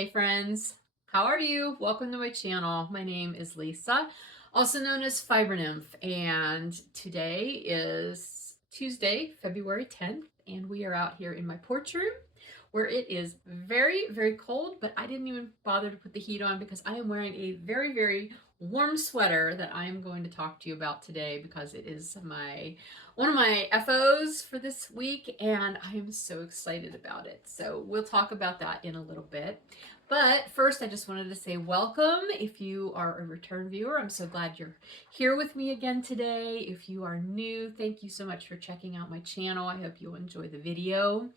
Hey friends, how are you? Welcome to my channel. My name is Lisa, also known as Fiber Nymph, and today is Tuesday, February 10th, and we are out here in my porch room where it is very, very cold, but I didn't even bother to put the heat on because I am wearing a very, very warm sweater that I am going to talk to you about today because it is one of my FOs for this week, and I am so excited about it. So we'll talk about that in a little bit. But first, I just wanted to say welcome. If you are a return viewer, I'm so glad you're here with me again today. If you are new, thank you so much for checking out my channel. I hope you'll enjoy the video.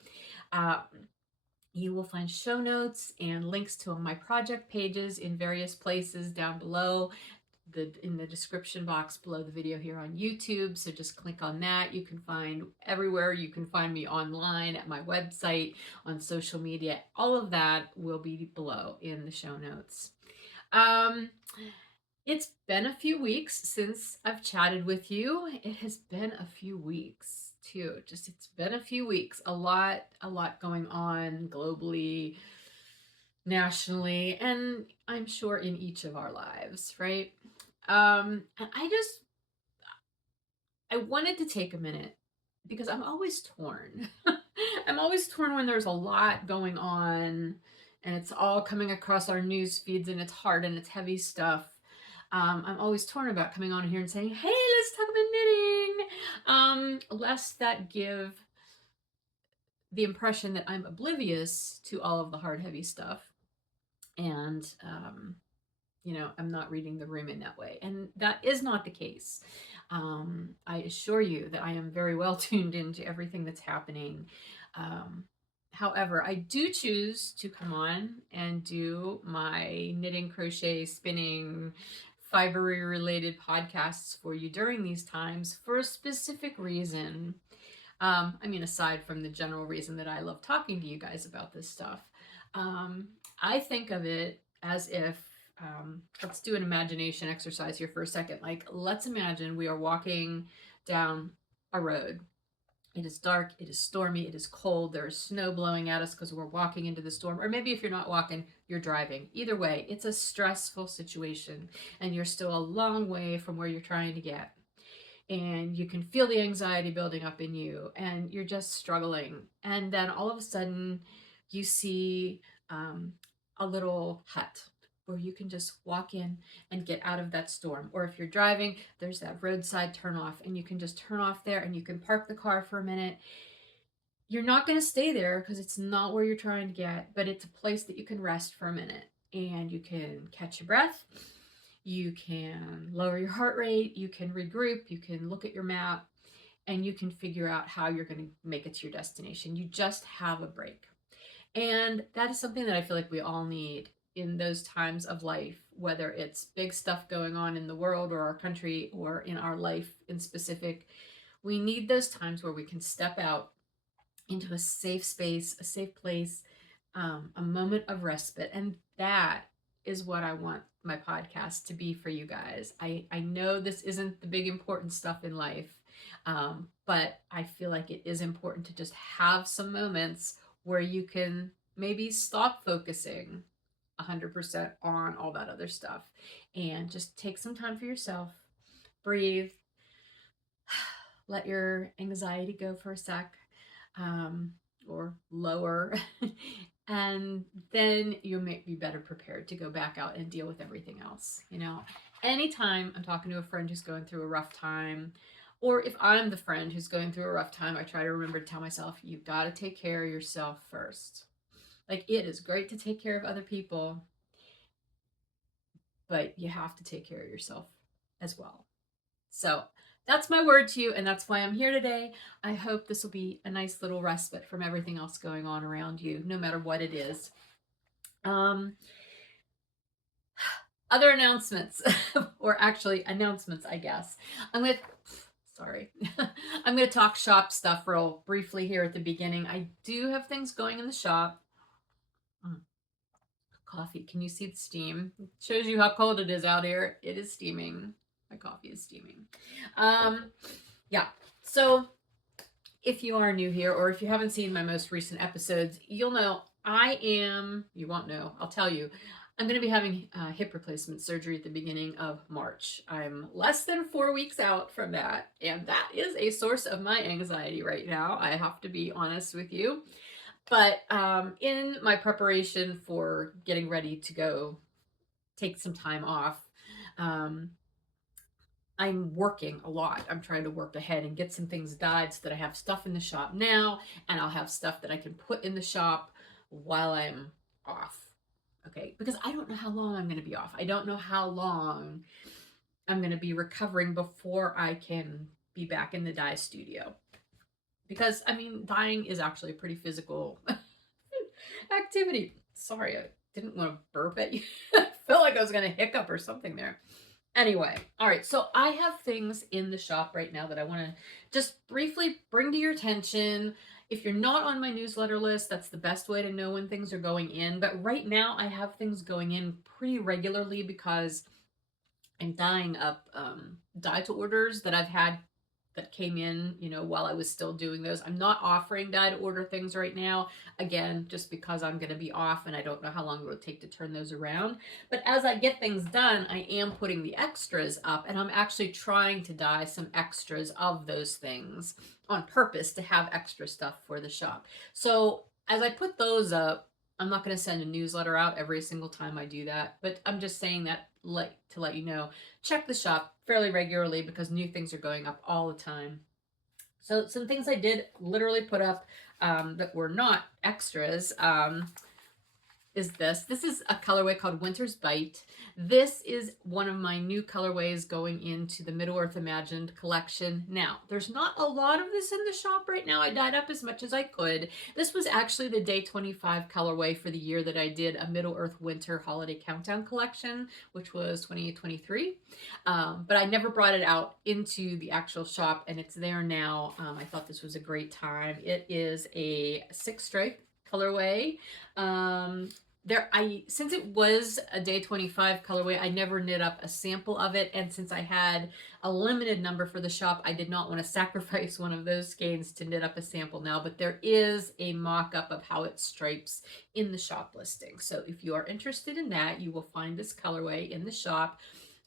You will find show notes and links to my project pages in various places down below, in the description box below the video here on YouTube. So just click on that. You can find everywhere. You can find me online at my website, on social media. All of that will be below in the show notes. It's been a few weeks since I've chatted with you. It has been a few weeks too. It's been a few weeks. A lot going on globally, nationally, and I'm sure in each of our lives, right? And I wanted to take a minute because I'm always torn. I'm always torn when there's a lot going on and it's all coming across our news feeds and it's hard and it's heavy stuff. I'm always torn about coming on here and saying, hey, let's talk about knitting, lest that give the impression that I'm oblivious to all of the hard, heavy stuff. And, I'm not reading the room in that way. And that is not the case. I assure you that I am very well tuned into everything that's happening. However, I do choose to come on and do my knitting, crochet, spinning, fibery related podcasts for you during these times for a specific reason. Aside from the general reason that I love talking to you guys about this stuff, I think of it as if, let's do an imagination exercise here for a second. Like, let's imagine we are walking down a road. It is dark, it is stormy, it is cold, there is snow blowing at us because we're walking into the storm. Or maybe if you're not walking, you're driving. Either way, it's a stressful situation and you're still a long way from where you're trying to get. And you can feel the anxiety building up in you and you're just struggling. And then all of a sudden you see a little hut where you can just walk in and get out of that storm. Or if you're driving, there's that roadside turnoff and you can just turn off there and you can park the car for a minute. You're not going to stay there because it's not where you're trying to get, but it's a place that you can rest for a minute and you can catch your breath. You can lower your heart rate, you can regroup, you can look at your map, and you can figure out how you're going to make it to your destination. You just have a break. And that is something that I feel like we all need in those times of life, whether it's big stuff going on in the world or our country or in our life in specific. We need those times where we can step out into a safe space, a safe place, a moment of respite. And that is what I want my podcast to be for you guys. I know this isn't the big important stuff in life, but I feel like it is important to just have some moments where you can maybe stop focusing 100% on all that other stuff and just take some time for yourself, breathe, let your anxiety go for a sec, or lower, and then you may be better prepared to go back out and deal with everything else. Anytime I'm talking to a friend who's going through a rough time, or if I'm the friend who's going through a rough time, I try to remember to tell myself, you've got to take care of yourself first. Like, it is great to take care of other people, but you have to take care of yourself as well. So that's my word to you, and that's why I'm here today. I hope this will be a nice little respite from everything else going on around you, no matter what it is. Other announcements, or actually announcements, I guess. I'm going to talk shop stuff real briefly here at the beginning. I do have things going in the shop. Coffee, can you see the steam? It shows you how cold it is out here. It is steaming. My coffee is steaming. Yeah, so if you are new here or if you haven't seen my most recent episodes, you'll know You won't know, I'll tell you. I'm going to be having hip replacement surgery at the beginning of March. I'm less than 4 weeks out from that, and that is a source of my anxiety right now. I have to be honest with you. But in my preparation for getting ready to go take some time off, um, I'm working a lot. I'm trying to work ahead and get some things dyed so that I have stuff in the shop now, and I'll have stuff that I can put in the shop while I'm off. Okay, because I don't know how long I'm going to be off. I don't know how long I'm going to be recovering before I can be back in the dye studio. Because, I mean, dyeing is actually a pretty physical activity. Sorry, I didn't want to burp at you. I felt like I was going to hiccup or something there. Anyway, all right, so I have things in the shop right now that I want to just briefly bring to your attention. If you're not on my newsletter list, that's the best way to know when things are going in. But right now, I have things going in pretty regularly because I'm dyeing up dye to orders that I've had that came in, while I was still doing those. I'm not offering dye to order things right now, again, just because I'm going to be off and I don't know how long it will take to turn those around. But as I get things done, I am putting the extras up, and I'm actually trying to dye some extras of those things on purpose to have extra stuff for the shop. So as I put those up, I'm not going to send a newsletter out every single time I do that, but I'm just saying that to let you know, check the shop fairly regularly because new things are going up all the time. So some things I did literally put up that were not extras is this. This is a colorway called Winter's Bite. This is one of my new colorways going into the Middle-earth Imagined collection. Now, there's not a lot of this in the shop right now. I dyed up as much as I could. This was actually the day 25 colorway for the year that I did a Middle-earth Winter Holiday Countdown collection, which was 2023. But I never brought it out into the actual shop, and it's there now. I thought this was a great time. It is a 6-stripe colorway. Since it was a day 25 colorway, I never knit up a sample of it, and since I had a limited number for the shop, I did not want to sacrifice one of those skeins to knit up a sample now, but there is a mock-up of how it stripes in the shop listing. So if you are interested in that, you will find this colorway in the shop.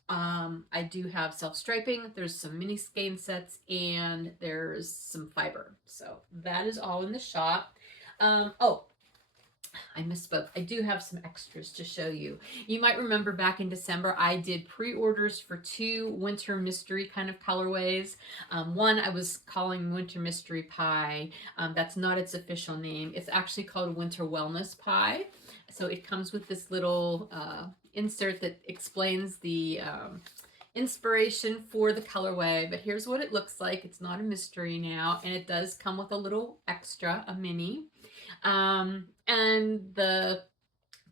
I do have self-striping, there's some mini skein sets, and there's some fiber. So that is all in the shop. I misspoke. I do have some extras to show you. You might remember back in December, I did pre-orders for 2 winter mystery kind of colorways. One I was calling Winter Mystery Pie. That's not its official name. It's actually called Winter Wellness Pie. So it comes with this little insert that explains the inspiration for the colorway, but here's what it looks like. It's not a mystery now, and it does come with a little extra, a mini. And the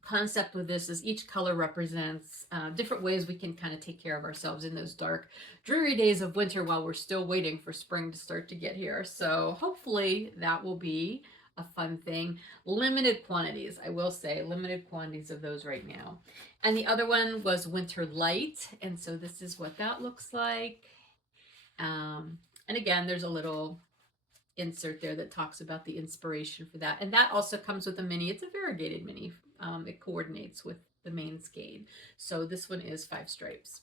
concept with this is each color represents different ways we can kind of take care of ourselves in those dark, dreary days of winter while we're still waiting for spring to start to get here. So hopefully that will be a fun thing. Limited quantities, I will say, limited quantities of those right now. And the other one was Winter Light, and so this is what that looks like. And again, there's a little insert there that talks about the inspiration for that, and that also comes with a mini. It's a variegated mini. It coordinates with the main skein, so this one is 5 stripes.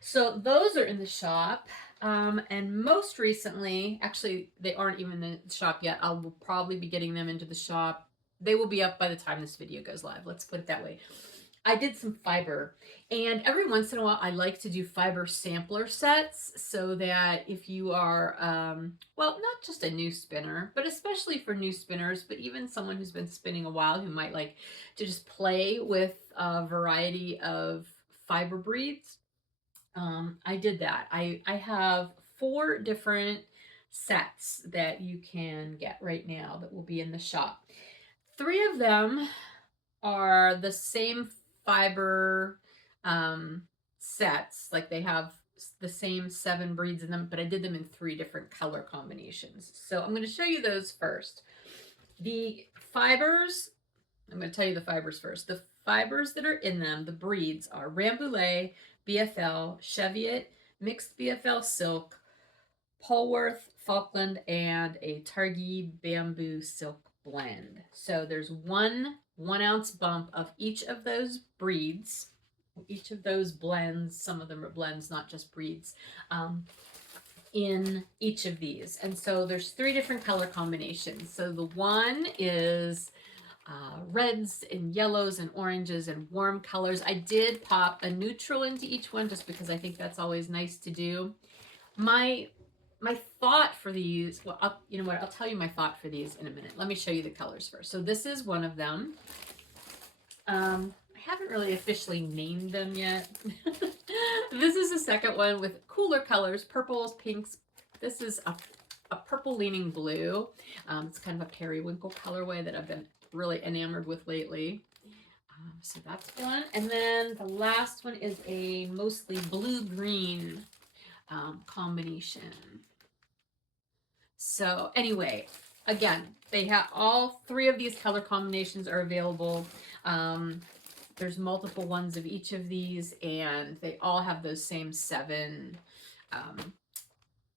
So those are in the shop, and most recently, actually they aren't even in the shop yet. I will probably be getting them into the shop. They will be up by the time this video goes live, let's put it that way. I did some fiber, and every once in a while I like to do fiber sampler sets so that if you are, well, not just a new spinner, but especially for new spinners, but even someone who's been spinning a while who might like to just play with a variety of fiber breeds. I did that. I have 4 different sets that you can get right now that will be in the shop. 3 of them are the same fiber sets, like they have the same 7 breeds in them, but I did them in 3 different color combinations. So I'm going to show you those first. The fibers, I'm going to tell you the fibers first. The fibers that are in them, the breeds, are Rambouillet, BFL, Cheviot, Mixed BFL Silk, Polworth, Falkland, and a Targhee Bamboo Silk blend. So there's 1 ounce bump of each of those breeds, each of those blends. Some of them are blends, not just breeds, in each of these. And so there's 3 different color combinations. So the one is reds and yellows and oranges and warm colors. I did pop a neutral into each one just because I think that's always nice to do. My thought for these, well, you know what, I'll tell you my thought for these in a minute. Let me show you the colors first. So this is one of them. I haven't really officially named them yet. This is the second one with cooler colors, purples, pinks. This is a purple leaning blue. It's kind of a periwinkle colorway that I've been really enamored with lately. So that's one. And then the last one is a mostly blue-green combination. So anyway, again, they have all 3 of these color combinations are available. There's multiple ones of each of these, and they all have those same 7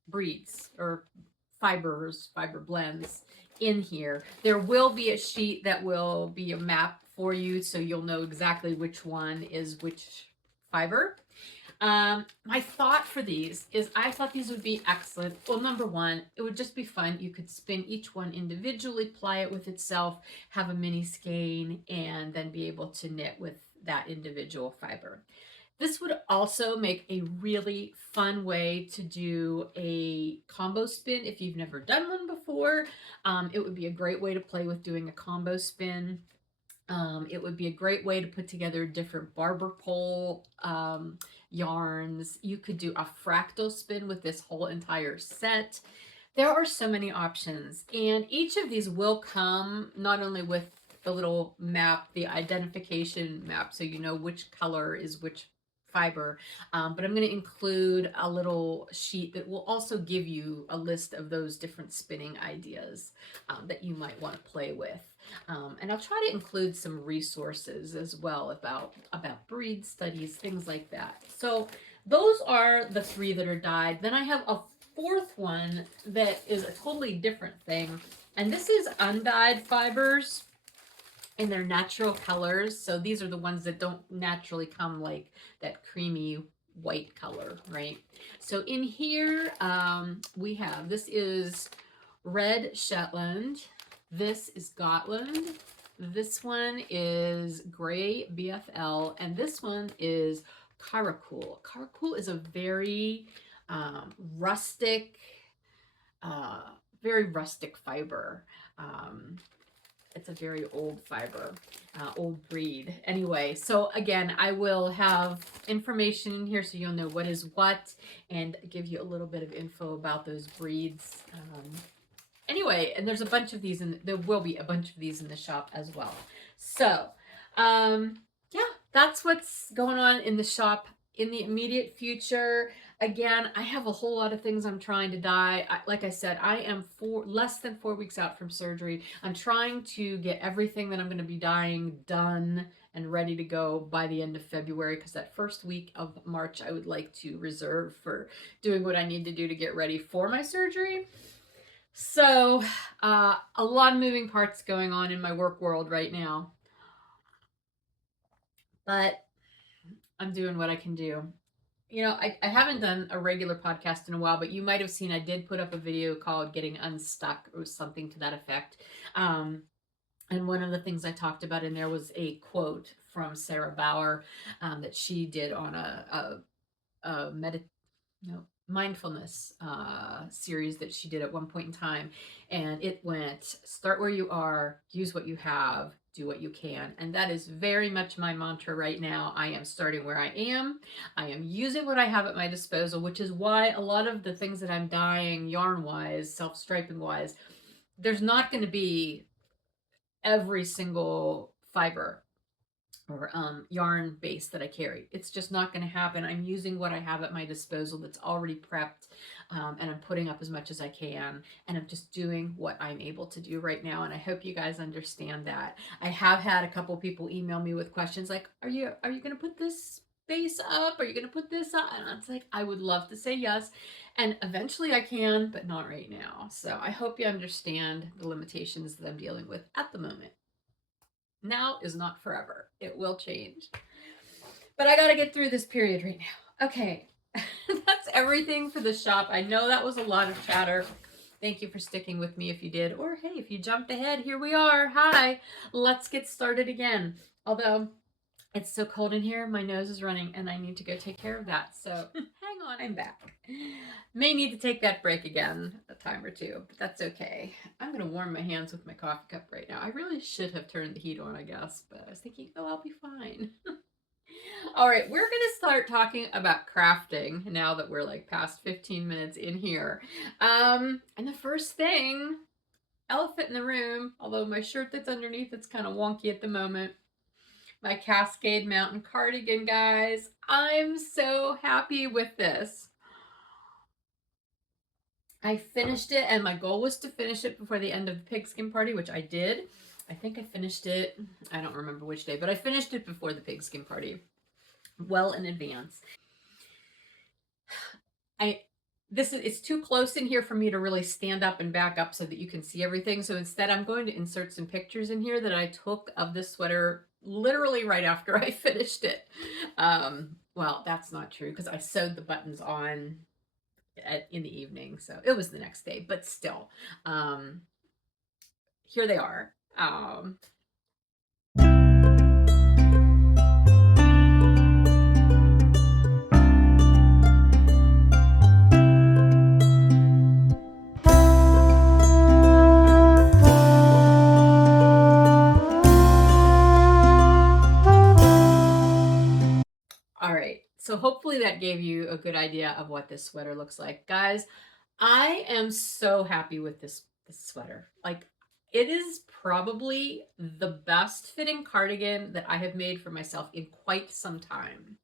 breeds or fiber blends in here. There will be a sheet that will be a map for you, so you'll know exactly which one is which fiber. My thought for these is I thought these would be excellent. Well, number one, it would just be fun. You could spin each one individually, ply it with itself, have a mini skein, and then be able to knit with that individual fiber. This would also make a really fun way to do a combo spin if you've never done one before. It would be a great way to play with doing a combo spin. It would be a great way to put together different barber pole yarns. You could do a fractal spin with this whole entire set. There are so many options, and each of these will come not only with the little map, the identification map, so you know which color is which fiber, but I'm going to include a little sheet that will also give you a list of those different spinning ideas that you might want to play with. And I'll try to include some resources as well about breed studies, things like that. So those are the 3 that are dyed. Then I have a 4th one that is a totally different thing, and this is undyed fibers in their natural colors. So these are the ones that don't naturally come like that creamy white color, right? So in here we have, this is red Shetland, this is Gotland, this one is gray BFL, and this one is Caracool. Caracool is a very rustic fiber. It's a very old fiber, old breed. Anyway, so again, I will have information in here so you'll know what is what and give you a little bit of info about those breeds. Anyway, and there's a bunch of these, and there will be a bunch of these in the shop as well. So, yeah, that's what's going on in the shop in the immediate future. Again, I have a whole lot of things I'm trying to dye. Like I said, I am less than 4 weeks out from surgery. I'm trying to get everything that I'm going to be dyeing done and ready to go by the end of February, because that first week of March I would like to reserve for doing what I need to do to get ready for my surgery. So a lot of moving parts going on in my work world right now, but I'm doing what I can do. You know, I haven't done a regular podcast in a while, but you might have seen I did put up a video called Getting Unstuck or something to that effect. And one of the things I talked about in there was a quote from Sarah Bauer that she did on a mindfulness series that she did at one point in time. And it went, start where you are, use what you have, do what you can. And that is very much my mantra right now. I am starting where I am. I am using what I have at my disposal, which is why a lot of the things that I'm dyeing yarn-wise, self-striping-wise, there's not going to be every single fiber or yarn base that I carry. It's just not going to happen. I'm using what I have at my disposal that's already prepped, and I'm putting up as much as I can, and I'm just doing what I'm able to do right now, and I hope you guys understand that. I have had a couple people email me with questions like, are you going to put this face up? Are you gonna put this on? And it's like, I would love to say yes. And eventually I can, but not right now. So I hope you understand the limitations that I'm dealing with at the moment. Now is not forever. It will change. But I gotta get through this period right now. Okay. That's everything for the shop. I know that was a lot of chatter. Thank you for sticking with me if you did. Or hey, if you jumped ahead, here we are. Hi. Let's get started again. Although it's so cold in here, my nose is running and I need to go take care of that. So hang on, I'm back. May need to take that break again a time or two, but that's okay. I'm going to warm my hands with my coffee cup right now. I really should have turned the heat on, I guess, but I was thinking, oh, I'll be fine. All right, we're going to start talking about crafting now that we're like past 15 minutes in here. And the first thing, elephant in the room, although my shirt that's underneath, it's kind of wonky at the moment. My Cascade Mountain cardigan, guys. I'm so happy with this. I finished it, and my goal was to finish it before the end of the pigskin party, which I did. I think I finished it, I don't remember which day, but I finished it before the pigskin party, well in advance. It's too close in here for me to really stand up and back up so that you can see everything. So instead, I'm going to insert some pictures in here that I took of this sweater literally right after I finished it. Well, that's not true because I sewed the buttons on in the evening, so it was the next day, but still, here they are. All right, so hopefully that gave you a good idea of what this sweater looks like. Guys, I am so happy with this sweater. Like, it is probably the best fitting cardigan that I have made for myself in quite some time,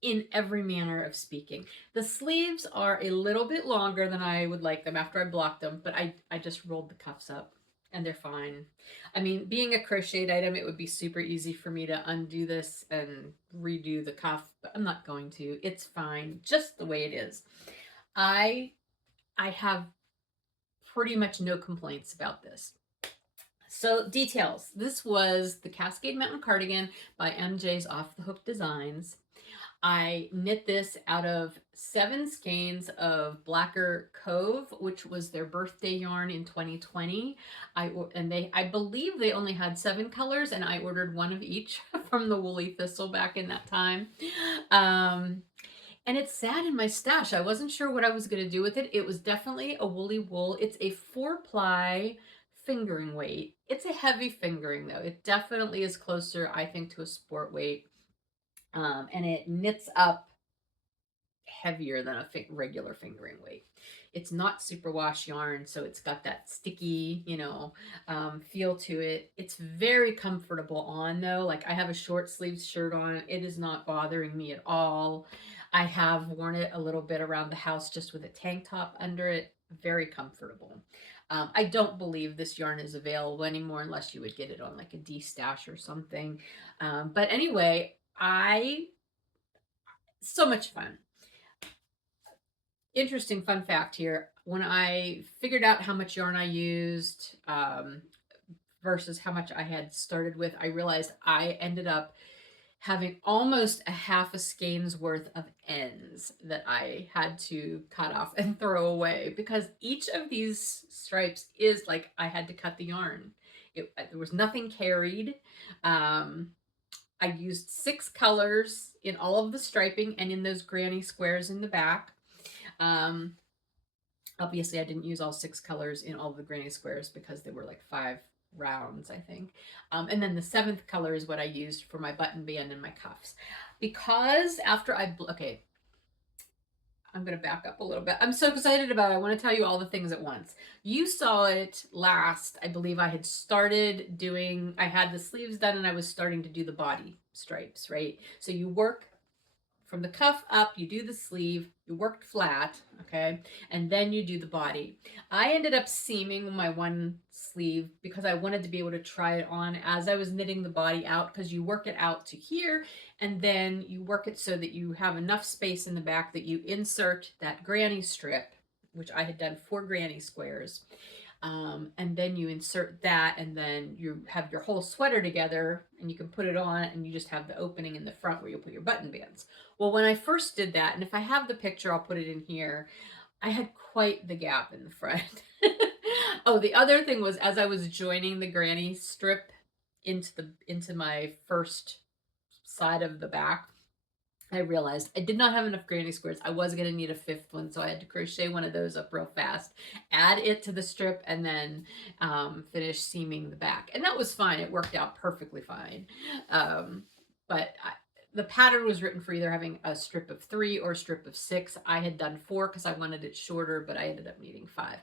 in every manner of speaking. The sleeves are a little bit longer than I would like them after I blocked them, but I just rolled the cuffs up and they're fine. I mean, being a crocheted item, it would be super easy for me to undo this and redo the cuff, but I'm not going to. It's fine, just the way it is. I have pretty much no complaints about this. So details. This was the Cascade Mountain Cardigan by MJ's Off the Hook Designs. I knit this out of 7 skeins of Blacker Cove, which was their birthday yarn in 2020. I believe they only had 7 colors, and I ordered 1 of each from the Woolly Thistle back in that time. And it sat in my stash. I wasn't sure what I was going to do with it. It was definitely a woolly wool. It's a 4-ply fingering weight. It's a heavy fingering, though. It definitely is closer, I think, to a sport weight. And it knits up heavier than a regular fingering weight. It's not superwash yarn, so it's got that sticky, feel to it. It's very comfortable on, though. Like, I have a short sleeve shirt on. It is not bothering me at all. I have worn it a little bit around the house just with a tank top under it. Very comfortable. I don't believe this yarn is available anymore unless you would get it on like a D-stash or something. But anyway, so much fun. Interesting fun fact here. When I figured out how much yarn I used versus how much I had started with, I realized I ended up having almost a half a skeins worth of ends that I had to cut off and throw away because each of these stripes is like I had to cut the yarn. There was nothing carried. I used 6 colors in all of the striping and in those granny squares in the back. Obviously, I didn't use all 6 colors in all of the granny squares because there were like 5 rounds, I think. And then the 7th color is what I used for my button band and my cuffs. Because after okay, I'm going to back up a little bit. I'm so excited about it. I want to tell you all the things at once. You saw it last. I believe I had started I had the sleeves done and I was starting to do the body stripes, right? So you work from the cuff up, you do the sleeve, you worked flat, okay, and then you do the body. I ended up seaming my one sleeve because I wanted to be able to try it on as I was knitting the body out, because you work it out to here and then you work it so that you have enough space in the back that you insert that granny strip, which I had done 4 granny squares. And then you insert that, and then you have your whole sweater together, and you can put it on, and you just have the opening in the front where you'll put your button bands. Well, when I first did that, and if I have the picture, I'll put it in here, I had quite the gap in the front. Oh, the other thing was, as I was joining the granny strip into my first side of the back, I realized I did not have enough granny squares. I was going to need a 5th one, so I had to crochet one of those up real fast, add it to the strip, and then finish seaming the back. And that was fine. It worked out perfectly fine. The pattern was written for either having a strip of 3 or a strip of 6. I had done 4 because I wanted it shorter, but I ended up needing 5.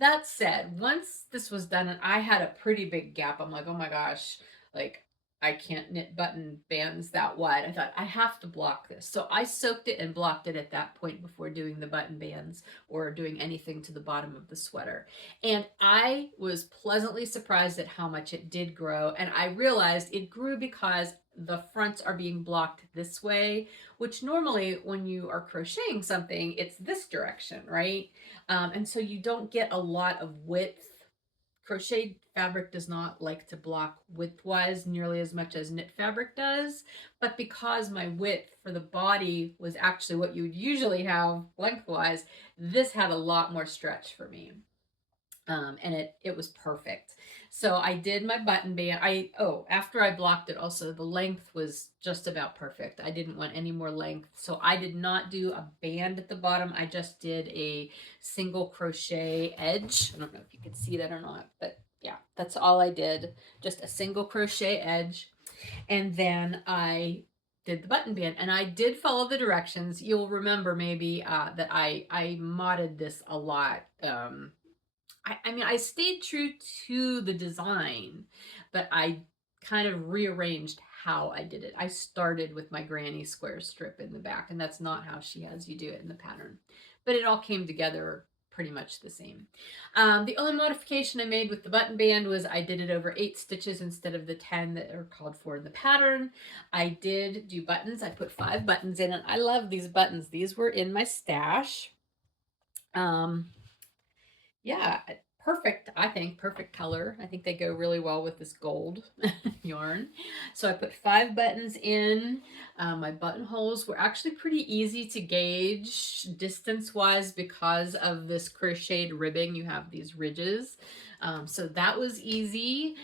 That said, once this was done and I had a pretty big gap, I'm like, oh my gosh, like, I can't knit button bands that wide. I thought, I have to block this. So I soaked it and blocked it at that point before doing the button bands or doing anything to the bottom of the sweater. And I was pleasantly surprised at how much it did grow. And I realized it grew because the fronts are being blocked this way, which normally when you are crocheting something, it's this direction, right? And so you don't get a lot of width. Crochet fabric does not like to block widthwise nearly as much as knit fabric does, but because my width for the body was actually what you would usually have lengthwise, this had a lot more stretch for me. And it was perfect. So I did my button band. After I blocked it, also the length was just about perfect. I didn't want any more length, so I did not do a band at the bottom. I just did a single crochet edge. I don't know if you can see that or not, but yeah, that's all I did. Just a single crochet edge, and then I did the button band, and I did follow the directions. You'll remember maybe that I modded this a lot. I mean, I stayed true to the design, but I kind of rearranged how I did it. I started with my granny square strip in the back, and that's not how she has you do it in the pattern. But it all came together pretty much the same. The only modification I made with the button band was I did it over 8 stitches instead of the 10 that are called for in the pattern. I did do buttons. I put 5 buttons in, and I love these buttons. These were in my stash. Yeah, perfect. I think perfect color. I think they go really well with this gold yarn. So I put 5 buttons in. My buttonholes were actually pretty easy to gauge distance wise because of this crocheted ribbing. You have these ridges. So that was easy.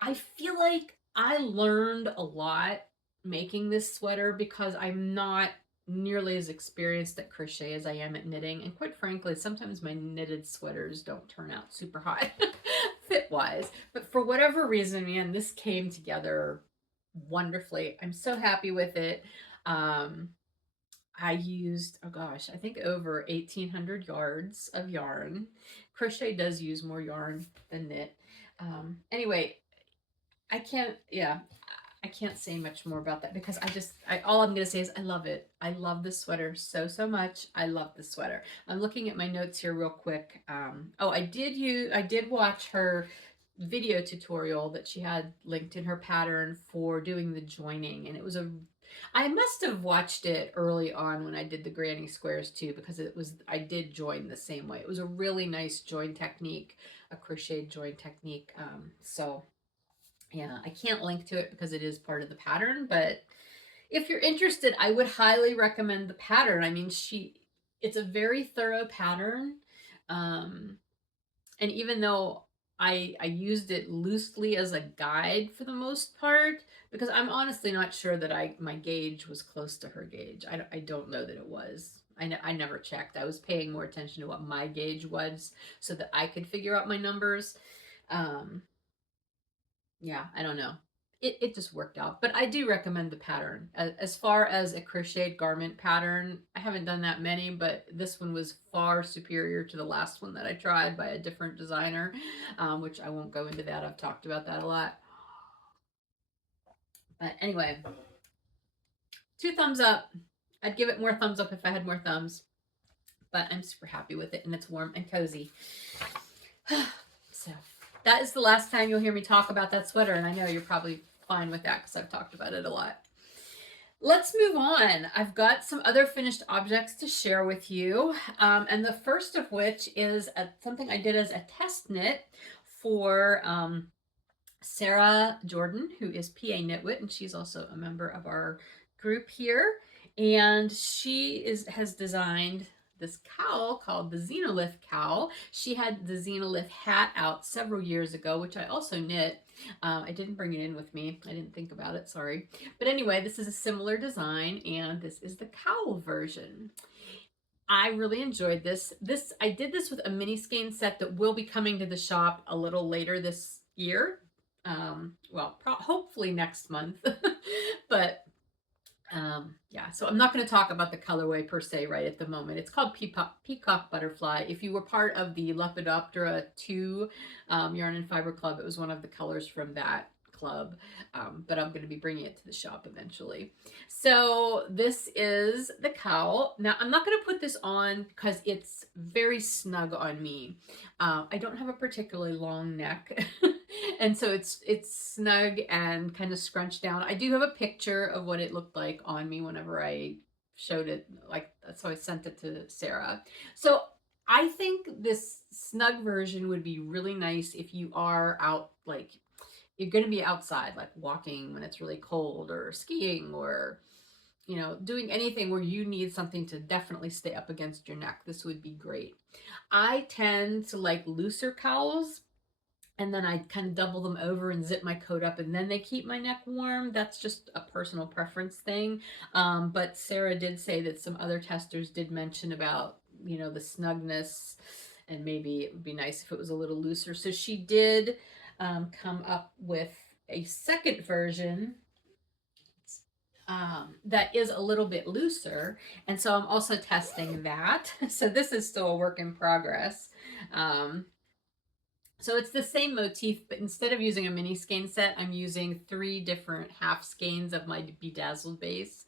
I feel like I learned a lot making this sweater because I'm not nearly as experienced at crochet as I am at knitting, and quite frankly, sometimes my knitted sweaters don't turn out super hot fit wise, but for whatever reason, man, this came together wonderfully. I'm so happy with it. I used, oh gosh, I think over 1,800 yards of yarn. Crochet does use more yarn than knit. Anyway, I can't say much more about that because all I'm going to say is I love it. I love this sweater so much. I love this sweater. I'm looking at my notes here real quick. I did watch her video tutorial that she had linked in her pattern for doing the joining, and I must have watched it early on when I did the granny squares too, because I did join the same way. It was a really nice join technique, a crocheted join technique. So yeah, I can't link to it because it is part of the pattern, but if you're interested, I would highly recommend the pattern. I mean, it's a very thorough pattern. And even though I used it loosely as a guide for the most part, because I'm honestly not sure that my gauge was close to her gauge. I don't know that it was. I never checked. I was paying more attention to what my gauge was so that I could figure out my numbers. Yeah, I don't know. It just worked out. But I do recommend the pattern. As far as a crocheted garment pattern, I haven't done that many, but this one was far superior to the last one that I tried by a different designer, which I won't go into that. I've talked about that a lot. But anyway, 2 thumbs up. I'd give it more thumbs up if I had more thumbs, but I'm super happy with it, and it's warm and cozy. So that is the last time you'll hear me talk about that sweater, and I know you're probably fine with that because I've talked about it a lot. Let's move on. I've got some other finished objects to share with you, and the first of which is something I did as a test knit for Sarah Jordan, who is PA Knitwit, and she's also a member of our group here. And she has designed this cowl called the Xenolith cowl. She had the Xenolith hat out several years ago, which I also knit. I didn't bring it in with me. I didn't think about it, sorry. But anyway, this is a similar design, and this is the cowl version. I really enjoyed this. I did this with a mini skein set that will be coming to the shop a little later this year. Well, hopefully next month. But yeah, so I'm not going to talk about the colorway per se right at the moment. It's called Peacock Butterfly. If you were part of the Lepidoptera 2 Yarn and Fiber Club, it was one of the colors from that club, but I'm going to be bringing it to the shop eventually. So this is the cowl. Now I'm not going to put this on because it's very snug on me. I don't have a particularly long neck. And so it's snug and kind of scrunched down. I do have a picture of what it looked like on me whenever I showed it, like that's how I sent it to Sarah. So I think this snug version would be really nice if you are out, like you're going to be outside, like walking when it's really cold, or skiing, or you know, doing anything where you need something to definitely stay up against your neck. This would be great. I tend to like looser cowls, and then I kind of double them over and zip my coat up, and then they keep my neck warm. That's just a personal preference thing. But Sarah did say that some other testers did mention about, you know, the snugness, and maybe it would be nice if it was a little looser. So she did come up with a second version that is a little bit looser, and so I'm also testing that. So this is still a work in progress. So it's the same motif, but instead of using a mini skein set, I'm using 3 different half skeins of my bedazzled base.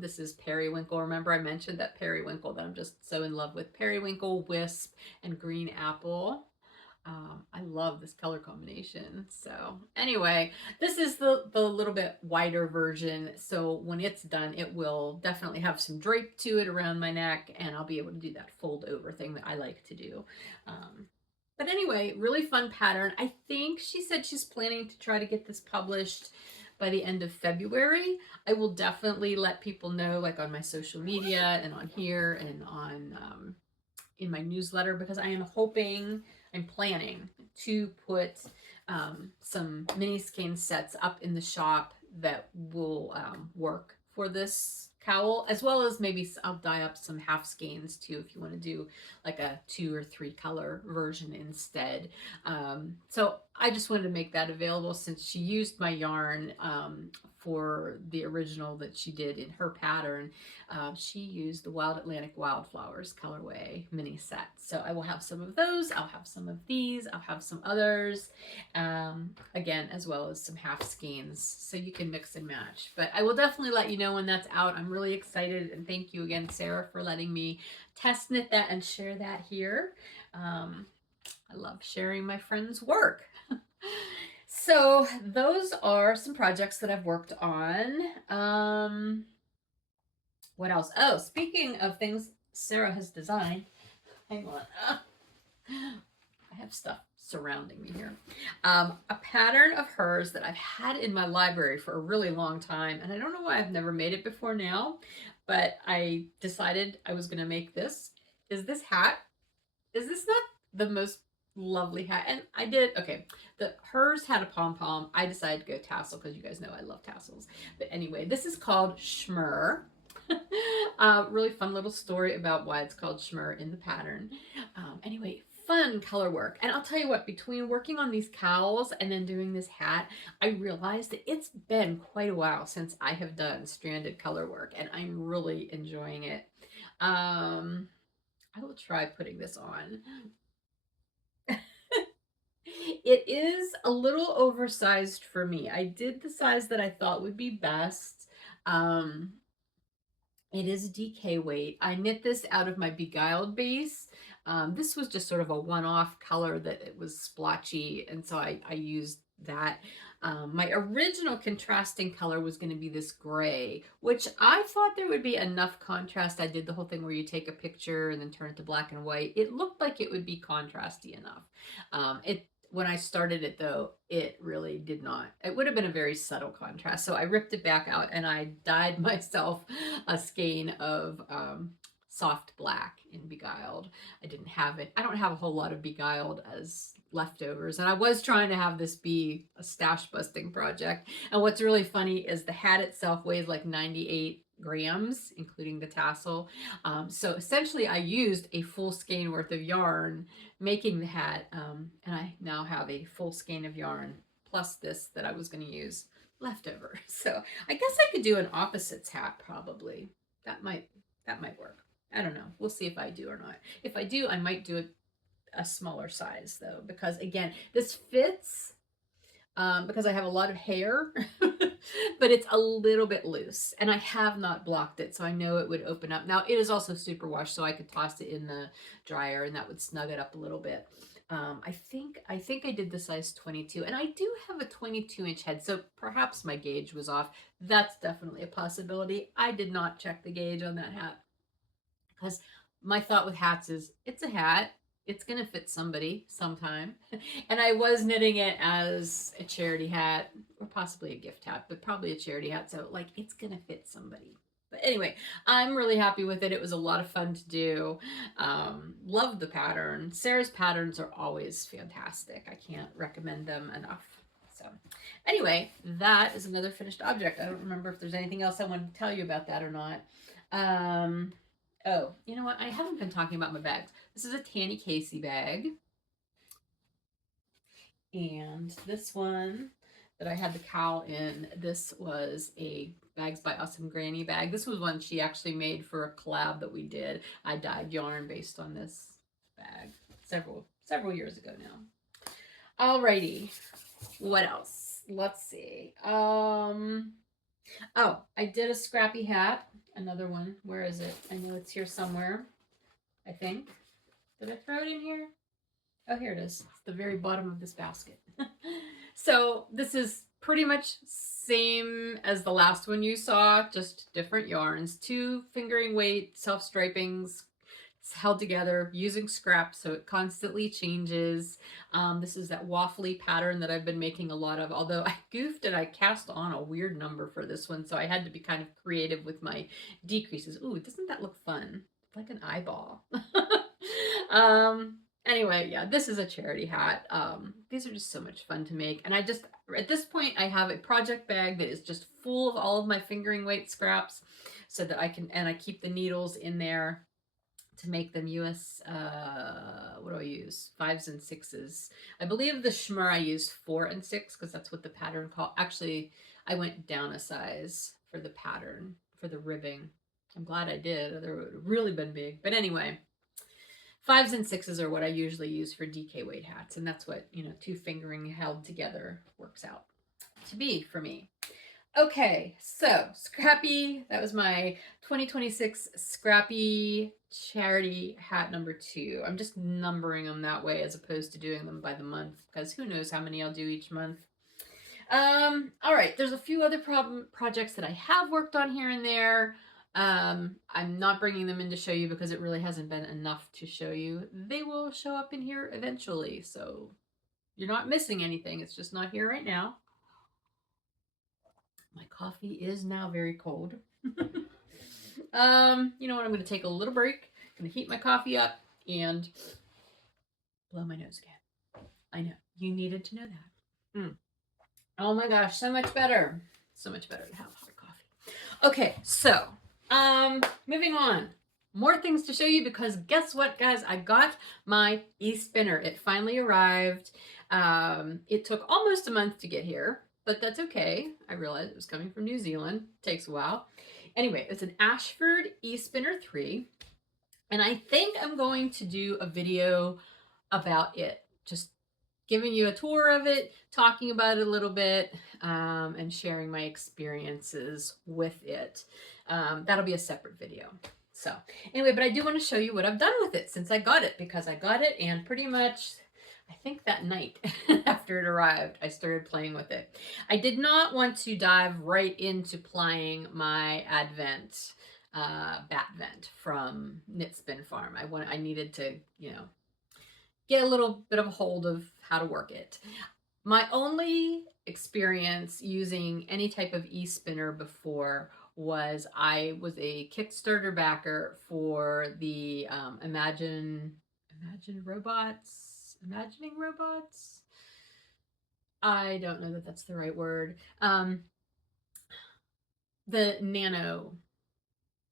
This is periwinkle. Remember I mentioned that periwinkle that I'm just so in love with. Periwinkle, wisp, and green apple. I love this color combination. So anyway, this is the little bit wider version. So when it's done, it will definitely have some drape to it around my neck, and I'll be able to do that fold over thing that I like to do. But anyway, really fun pattern. I think she said she's planning to try to get this published by the end of February. I will definitely let people know, like on my social media and on here and on in my newsletter, because I am hoping, I'm planning to put some mini skein sets up in the shop that will work for this cowl, as well as maybe I'll dye up some half skeins too if you want to do like a 2 or 3 color version instead. So I just wanted to make that available since she used my yarn for the original that she did in her pattern. She used the Wild Atlantic Wildflowers colorway mini set. So I will have some of those. I'll have some of these. I'll have some others, again, as well as some half skeins. So you can mix and match. But I will definitely let you know when that's out. I'm really excited. And thank you again, Sarah, for letting me test knit that and share that here. I love sharing my friends' work. So those are some projects that I've worked on. What else? Oh, speaking of things Sarah has designed, hang on. I have stuff surrounding me here. A pattern of hers that I've had in my library for a really long time, and I don't know why I've never made it before now, but I decided I was going to make this. Is this hat? Is this not the most lovely hat? And I did, okay, hers had a pom-pom. I decided to go tassel because you guys know I love tassels. But anyway, this is called Schmur. Really fun little story about why it's called Schmur in the pattern. Anyway, fun color work. And I'll tell you what, between working on these cowls and then doing this hat, I realized that it's been quite a while since I have done stranded color work, and I'm really enjoying it. I will try putting this on. It is a little oversized for me. I did the size that I thought would be best. Um, it is a DK weight. I knit this out of my Beguiled base. This was just sort of a one-off color that it was splotchy, and so I used that. My original contrasting color was going to be this gray, which I thought there would be enough contrast. I did the whole thing where you take a picture and then turn it to black and white. It looked like it would be contrasty enough. When I started it though, it really did not. It would have been a very subtle contrast. So I ripped it back out and I dyed myself a skein of soft black in Beguiled. I didn't have it. I don't have a whole lot of Beguiled as leftovers. And I was trying to have this be a stash busting project. And what's really funny is the hat itself weighs like 98 grams, including the tassel. So essentially I used a full skein worth of yarn making the hat, and I now have a full skein of yarn plus this that I was going to use leftover. So I guess I could do an opposites hat probably. That might work. I don't know. We'll see if I do or not. If I do, I might do a smaller size though, because again, this fits because I have a lot of hair, but it's a little bit loose and I have not blocked it. So I know it would open up. Now it is also super wash, so I could toss it in the dryer and that would snug it up a little bit. I think I did the size 22 and I do have a 22-inch head. So perhaps my gauge was off. That's definitely a possibility. I did not check the gauge on that hat because my thought with hats is it's a hat. It's going to fit somebody sometime. And I was knitting it as a charity hat or possibly a gift hat, but probably a charity hat. So like it's going to fit somebody. But anyway, I'm really happy with it. It was a lot of fun to do. Love the pattern. Sarah's patterns are always fantastic. I can't recommend them enough. So anyway, that is another finished object. I don't remember if there's anything else I want to tell you about that or not. Oh, you know what? I haven't been talking about my bags. This is a Tanny Casey bag. And this one that I had the cowl in, this was a Bags by Awesome Granny bag. This was one she actually made for a collab that we did. I dyed yarn based on this bag several years ago now. Alrighty. What else? Let's see. Oh, I did a Scrappy hat. Another one. Where is it? I know it's here somewhere. I think. Did I throw it in here? Oh, here it is. It's the very bottom of this basket. So this is pretty much same as the last one you saw, just different yarns. 2 fingering weight self-stripings. It's held together using scraps, so it constantly changes. This is that waffly pattern that I've been making a lot of, although I goofed and I cast on a weird number for this one, so I had to be kind of creative with my decreases. Ooh, doesn't that look fun? It's like an eyeball. Anyway, yeah, this is a charity hat. These are just so much fun to make. And I just, at this point, I have a project bag that is just full of all of my fingering weight scraps so that I can, and I keep the needles in there to make them US, what do I use? 5s and 6s. I believe the Schmur I used 4 and 6 because that's what the pattern called. Actually, I went down a size for the pattern, for the ribbing. I'm glad I did. It would have really been big. But anyway, 5s and 6s are what I usually use for DK weight hats. And that's what, 2 fingering held together works out to be for me. Okay, so Scrappy, that was my 2026 Scrappy Charity Hat number 2. I'm just numbering them that way as opposed to doing them by the month because who knows how many I'll do each month. All right, there's a few other projects that I have worked on here and there. I'm not bringing them in to show you because it really hasn't been enough to show you. They will show up in here eventually, so you're not missing anything. It's just not here right now. My coffee is now very cold. You know what? I'm going to take a little break. I'm going to heat my coffee up and blow my nose again. I know. You needed to know that. Oh my gosh, so much better. So much better to have hot coffee. Okay, so, moving on. More things to show you because guess what, guys? I got my e-spinner. It finally arrived. It took almost a month to get here. But that's okay. I realized it was coming from New Zealand. Takes a while. Anyway, it's an Ashford eSpinner 3. And I think I'm going to do a video about it. Just giving you a tour of it, talking about it a little bit, and sharing my experiences with it. That'll be a separate video. So anyway, but I do want to show you what I've done with it since I got it, because I got it and pretty much I think that night after it arrived, I started playing with it. I did not want to dive right into plying my Advent bat vent from Knit Spin Farm. I needed to, get a little bit of a hold of how to work it. My only experience using any type of e-spinner before was I was a Kickstarter backer for the Imagining Robots. I don't know that that's the right word. The Nano.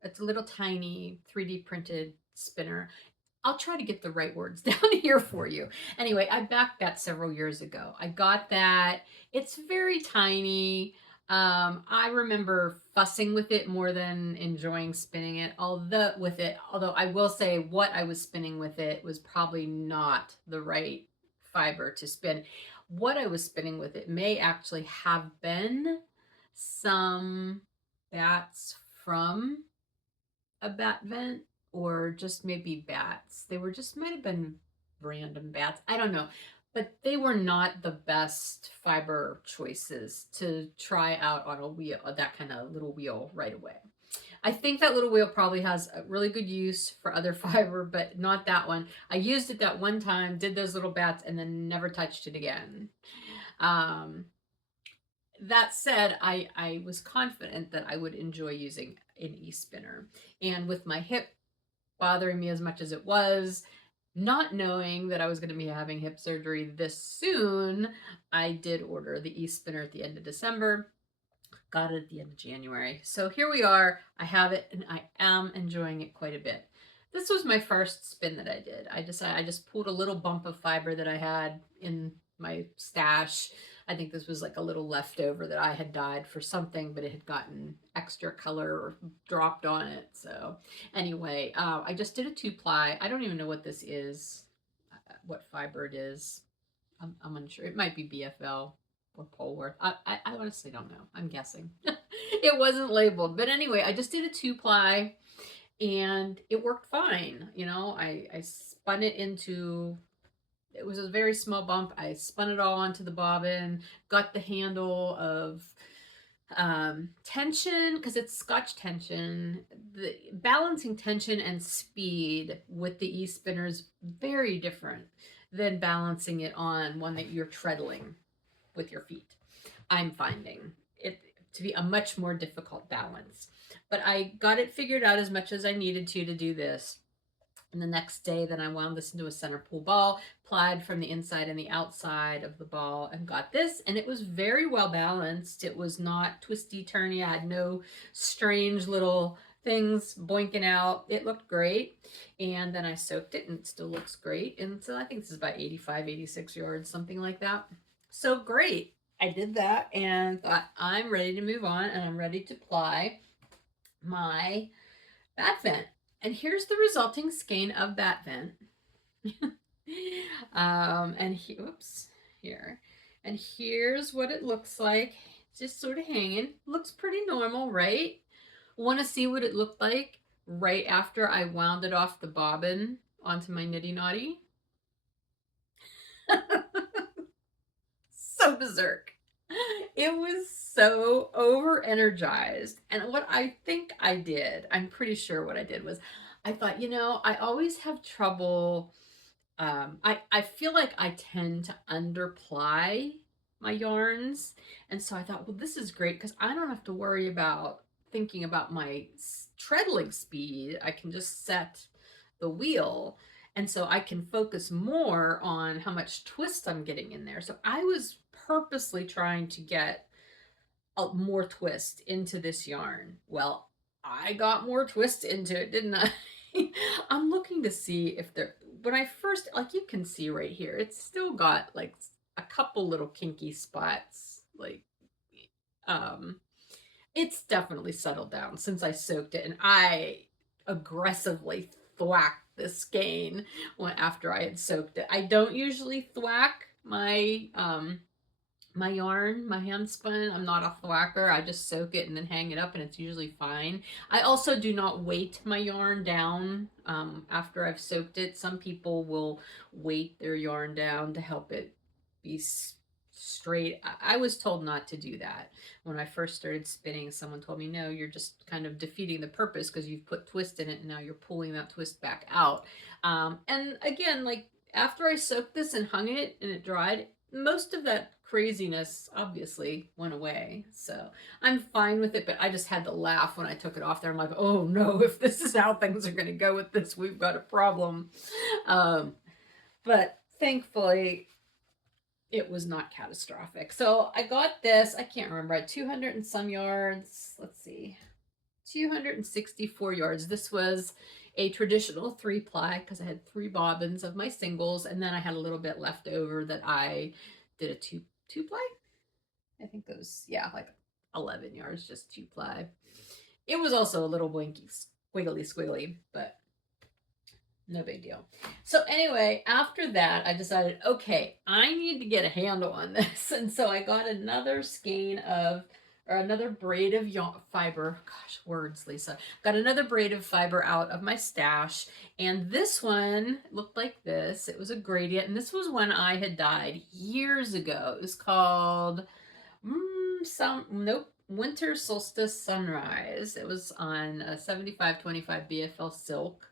It's a little tiny 3D printed spinner. I'll try to get the right words down here for you. Anyway, I backed that several years ago. I got that. It's very tiny. I remember fussing with it more than enjoying spinning it. Although I will say what I was spinning with it was probably not the right fiber to spin. What I was spinning with it may actually have been some bats from a bat vent, or just maybe bats. They might have been random bats. I don't know. But they were not the best fiber choices to try out on a wheel, that kind of little wheel right away. I think that little wheel probably has a really good use for other fiber, but not that one. I used it that one time, did those little bats, and then never touched it again. That said, I was confident that I would enjoy using an e-spinner. And with my hip bothering me as much as it was, not knowing that I was going to be having hip surgery this soon, I did order the e-spinner at the end of December, got it at the end of January. So here we are, I have it, and I am enjoying it quite a bit. This was my first spin that I did. I just pulled a little bump of fiber that I had in my stash. I think this was like a little leftover that I had dyed for something, but it had gotten extra color or dropped on it. So anyway, I just did a 2-ply. I don't even know what this is, what fiber it is. I'm unsure. It might be BFL or Polworth. I honestly don't know. I'm guessing. It wasn't labeled. But anyway, I just did a 2-ply and it worked fine. I spun it into... It was a very small bump. I spun it all onto the bobbin, got the handle of tension, because it's Scotch tension. The balancing tension and speed with the e-spinner is very different than balancing it on one that you're treadling with your feet. I'm finding it to be a much more difficult balance. But I got it figured out as much as I needed to do this. And the next day, then I wound this into a center pull ball, plied from the inside and the outside of the ball, and got this. And it was very well balanced. It was not twisty, turny. I had no strange little things boinking out. It looked great. And then I soaked it, and it still looks great. And so I think this is about 85, 86 yards, something like that. So great. I did that and thought, I'm ready to move on, and I'm ready to ply my bat vent. And here's the resulting skein of bat vent. Here. And here's what it looks like. Just sort of hanging. Looks pretty normal, right? Want to see what it looked like right after I wound it off the bobbin onto my Nitty Naughty? So berserk. It was so over-energized. And what I think I did, I'm pretty sure what I did was, I thought, I always have trouble. I feel like I tend to underply my yarns. And so I thought, well, this is great because I don't have to worry about thinking about my treadling speed. I can just set the wheel. And so I can focus more on how much twist I'm getting in there. So I was purposely trying to get more twist into this yarn. Well, I got more twist into it, didn't I? I'm looking to see if when I first, like you can see right here, it's still got like a couple little kinky spots. Like, it's definitely settled down since I soaked it, and I aggressively thwacked the skein after I had soaked it. I don't usually thwack my yarn, my hand spun. I'm not off the whacker. I just soak it and then hang it up, and it's usually fine. I also do not weight my yarn down after I've soaked it. Some people will weight their yarn down to help it be straight. I was told not to do that. When I first started spinning, someone told me, no, you're just kind of defeating the purpose because you've put twist in it and now you're pulling that twist back out. And again, like after I soaked this and hung it and it dried, most of that craziness obviously went away. So I'm fine with it, but I just had to laugh when I took it off there. I'm like, oh no, if this is how things are going to go with this, we've got a problem. But thankfully, it was not catastrophic. So I got this, I can't remember, 200 and some yards. Let's see, 264 yards. This was a traditional 3-ply because I had 3 bobbins of my singles, and then I had a little bit left over that I did a two-ply. I think those, yeah, like 11 yards, just 2-ply. It was also a little blinky, squiggly, but no big deal. So anyway, after that, I decided, okay, I need to get a handle on this. And so I got another skein of, or another braid of fiber. Gosh, words, Lisa. Got another braid of fiber out of my stash. And this one looked like this. It was a gradient. And this was one I had dyed years ago. It was called, Winter Solstice Sunrise. It was on a 75/25 BFL silk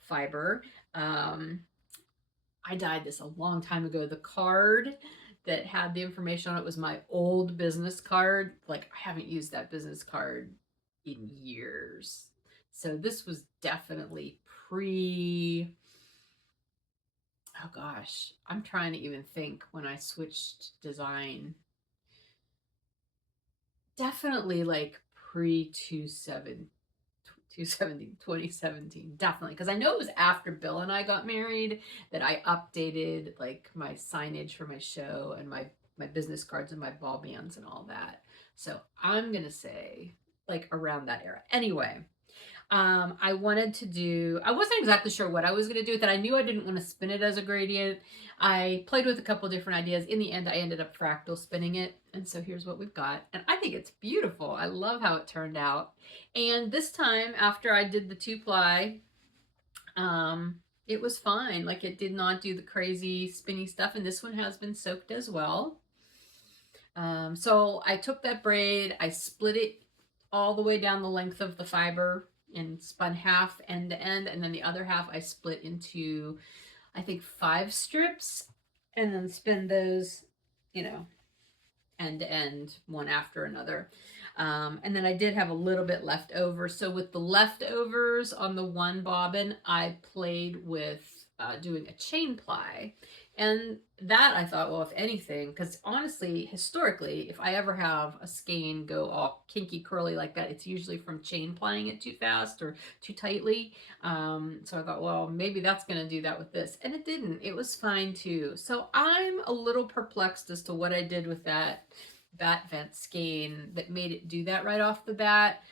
fiber. I dyed this a long time ago. The card that had the information on it was my old business card. Like, I haven't used that business card in years. So this was definitely oh gosh, I'm trying to even think when I switched design. Definitely like pre 2017, definitely, because I know it was after Bill and I got married that I updated like my signage for my show and my business cards and my ball bands and all that. So I'm gonna say like around that era. Anyway, I wasn't exactly sure what I was going to do with it. I knew I didn't want to spin it as a gradient. I played with a couple different ideas. In the end, I ended up fractal spinning it. And so here's what we've got. And I think it's beautiful. I love how it turned out. And this time, after I did the 2-ply, it was fine. Like, it did not do the crazy spinny stuff. And this one has been soaked as well. So I took that braid, I split it all the way down the length of the fiber and spun half end to end, and then the other half I split into, I think, 5 strips, and then spin those, end to end, one after another. And then I did have a little bit left over. So with the leftovers on the one bobbin, I played with doing a chain ply. And that I thought, well, if anything, because honestly, historically, if I ever have a skein go all kinky curly like that, it's usually from chain plying it too fast or too tightly. So I thought, well, maybe that's going to do that with this. And it didn't. It was fine too. So I'm a little perplexed as to what I did with that bat vent skein that made it do that right off the bat.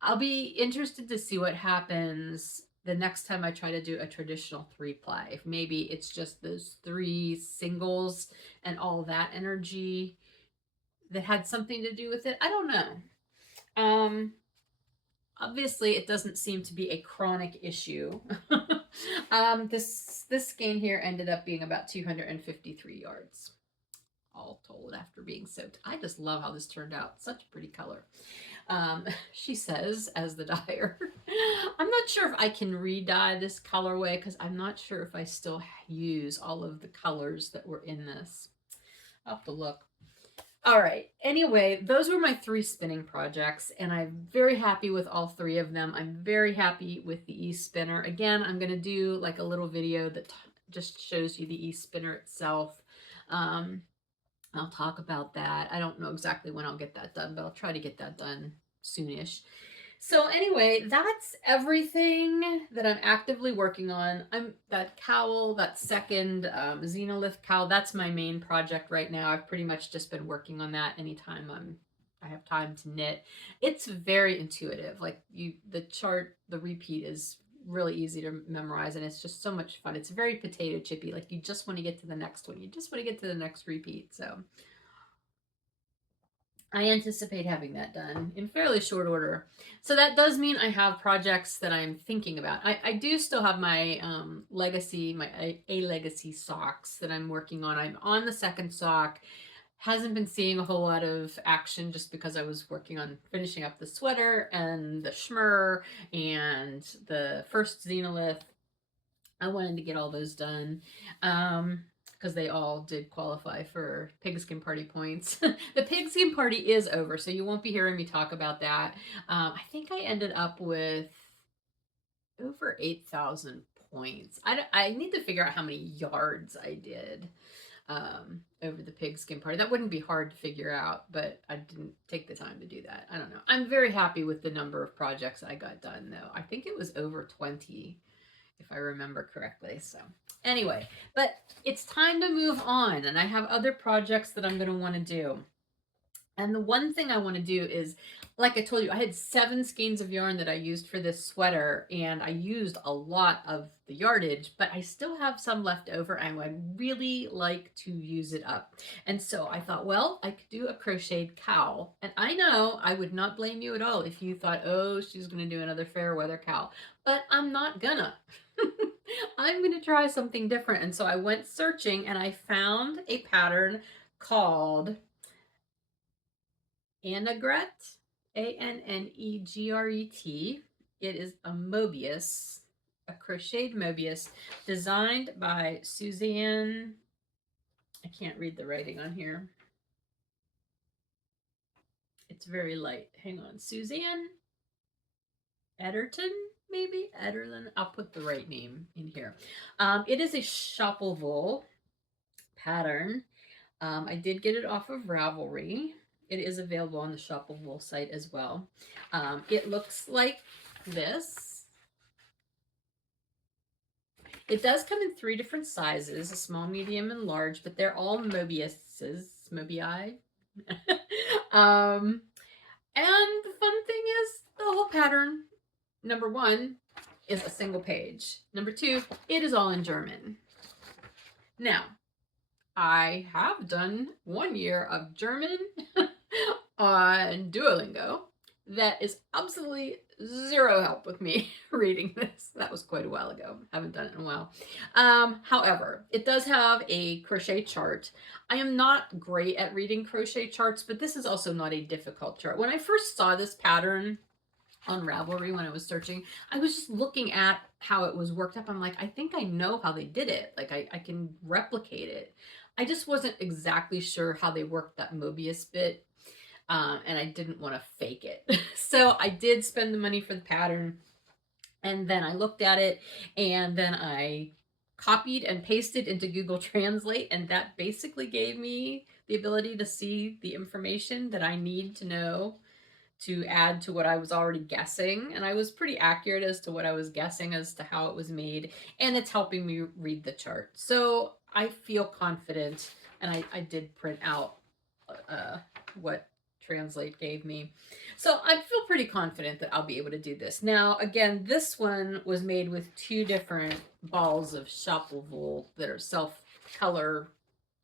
I'll be interested to see what happens the next time I try to do a traditional 3-ply. If maybe it's just those 3 singles and all that energy that had something to do with it. I don't know. Obviously it doesn't seem to be a chronic issue. This skein here ended up being about 253 yards. All told after being soaked. I just love how this turned out. Such a pretty color. She says, as the dyer, I'm not sure if I can re-dye this colorway because I'm not sure if I still use all of the colors that were in this. I'll have to look. All right. Anyway, those were my 3 spinning projects, and I'm very happy with all 3 of them. I'm very happy with the e-spinner. Again, I'm going to do like a little video that just shows you the e-spinner itself. I'll talk about that. I don't know exactly when I'll get that done, but I'll try to get that done soonish. So anyway, that's everything that I'm actively working on. That cowl, that second Xenolith cowl, that's my main project right now. I've pretty much just been working on that anytime I have time to knit. It's very intuitive. Like the chart, the repeat is really easy to memorize, and it's just so much fun. It's very potato chippy. Like, you just want to get to the next one. You just want to get to the next repeat. So I anticipate having that done in fairly short order. So that does mean I have projects that I'm thinking about. I do still have my legacy, my A legacy socks that I'm working on. I'm on the second sock. Hasn't been seeing a whole lot of action just because I was working on finishing up the sweater and the Schmur and the first Xenolith. I wanted to get all those done because they all did qualify for pigskin party points. The pigskin party is over, so you won't be hearing me talk about that. I think I ended up with over 8,000 points. I need to figure out how many yards I did over the pigskin party. That wouldn't be hard to figure out, but I didn't take the time to do that. I don't know. I'm very happy with the number of projects I got done, though. I think it was over 20, if I remember correctly. So anyway, but it's time to move on, and I have other projects that I'm going to want to do. And the one thing I want to do is, like I told you, I had 7 skeins of yarn that I used for this sweater, and I used a lot of the yardage, but I still have some left over, and I'd really like to use it up. And so I thought, well, I could do a crocheted cowl. And I know I would not blame you at all if you thought, oh, she's going to do another fair weather cowl, but I'm not gonna. I'm going to try something different. And so I went searching, and I found a pattern called Annegret, Annegret. It is a Mobius, a crocheted Mobius, designed by Suzanne. I can't read the writing on here. It's very light. Hang on. Suzanne Ederton, maybe? Ederton. I'll put the right name in here. It is a Shoppable pattern. I did get it off of Ravelry. It is available on the Shoppable site as well. It looks like this. It does come in 3 different sizes, a small, medium, and large, but they're all Mobiuses, Mobii. And the fun thing is, the whole pattern, number 1, is a single page. Number 2, it is all in German. Now, I have done 1 year of German on Duolingo. That is absolutely zero help with me reading this. That was quite a while ago. Haven't done it in a while. However, it does have a crochet chart. I am not great at reading crochet charts, but this is also not a difficult chart. When I first saw this pattern on Ravelry, when I was searching, I was just looking at how it was worked up. I'm like, I think I know how they did it. Like, I can replicate it. I just wasn't exactly sure how they worked that Mobius bit. And I didn't want to fake it. So I did spend the money for the pattern, and then I looked at it, and then I copied and pasted into Google Translate, and that basically gave me the ability to see the information that I need to know to add to what I was already guessing. And I was pretty accurate as to what I was guessing as to how it was made, and it's helping me read the chart. So I feel confident, and I did print out what Translate gave me. So I feel pretty confident that I'll be able to do this. Now, again, this one was made with 2 different balls of Shoppable that are self-color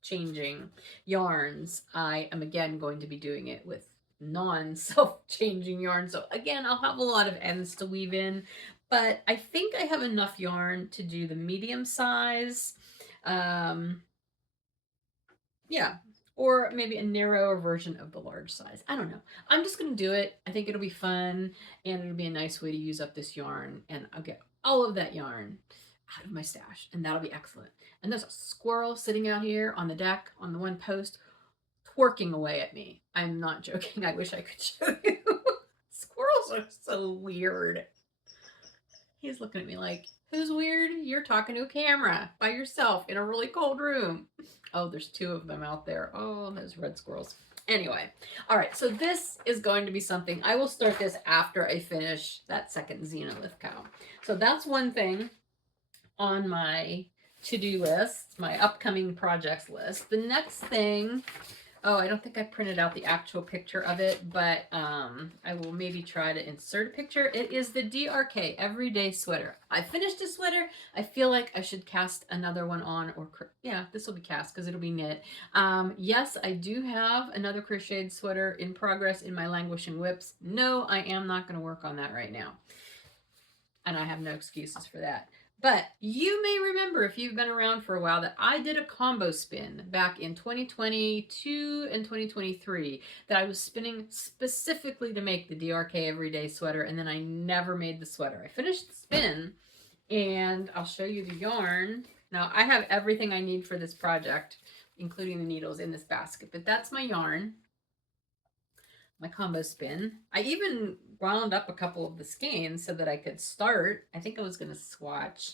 changing yarns. I am again going to be doing it with non-self-changing yarn. So again, I'll have a lot of ends to weave in, but I think I have enough yarn to do the medium size. Yeah, or maybe a narrower version of the large size. I don't know. I'm just going to do it. I think it'll be fun, and it'll be a nice way to use up this yarn, and I'll get all of that yarn out of my stash, and that'll be excellent. And there's a squirrel sitting out here on the deck on the one post twerking away at me. I'm not joking. I wish I could show you. Squirrels are so weird. He's looking at me like, who's weird? You're talking to a camera by yourself in a really cold room. Oh, there's 2 of them out there. Oh, those red squirrels. Anyway, all right, so this is going to be something. I will start this after I finish that second Xenolith cow. So that's one thing on my to-do list, my upcoming projects list. The next thing, Oh, I don't think I printed out the actual picture of it, but I will maybe try to insert a picture. It is the DRK Everyday Sweater. I finished a sweater. I feel like I should cast another one on, or yeah, this will be cast because it'll be knit. Yes, I do have another crocheted sweater in progress in my Languishing Whips. No, I am not going to work on that right now. And I have no excuses for that. But you may remember, if you've been around for a while, that I did a combo spin back in 2022 and 2023 that I was spinning specifically to make the DRK Everyday Sweater, and then I never made the sweater. I finished the spin, and I'll show you the yarn. Now, I have everything I need for this project, including the needles, in this basket, but that's my yarn. My combo spin. I even wound up a couple of the skeins so that I could start. I think I was going to swatch.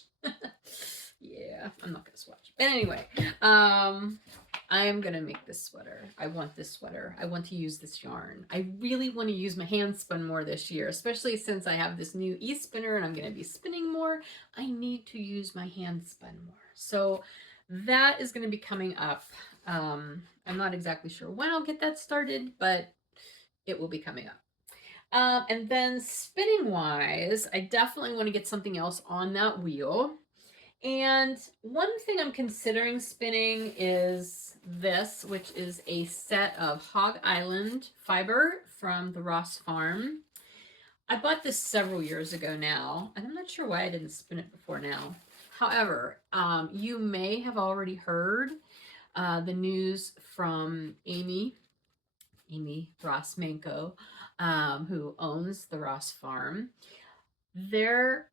Yeah, I'm not going to swatch. But anyway, I am going to make this sweater. I want this sweater. I want to use this yarn. I really want to use my hand spun more this year, especially since I have this new e-spinner and I'm going to be spinning more. I need to use my hand spun more. So that is going to be coming up. I'm not exactly sure when I'll get that started, but it will be coming up. And then spinning wise, I definitely want to get something else on that wheel. And one thing I'm considering spinning is this, which is a set of Hog Island fiber from the Ross Farm. I bought this several years ago now, and I'm not sure why I didn't spin it before now. However, you may have already heard the news from Amy Ross Manco, who owns the Ross Farm. Their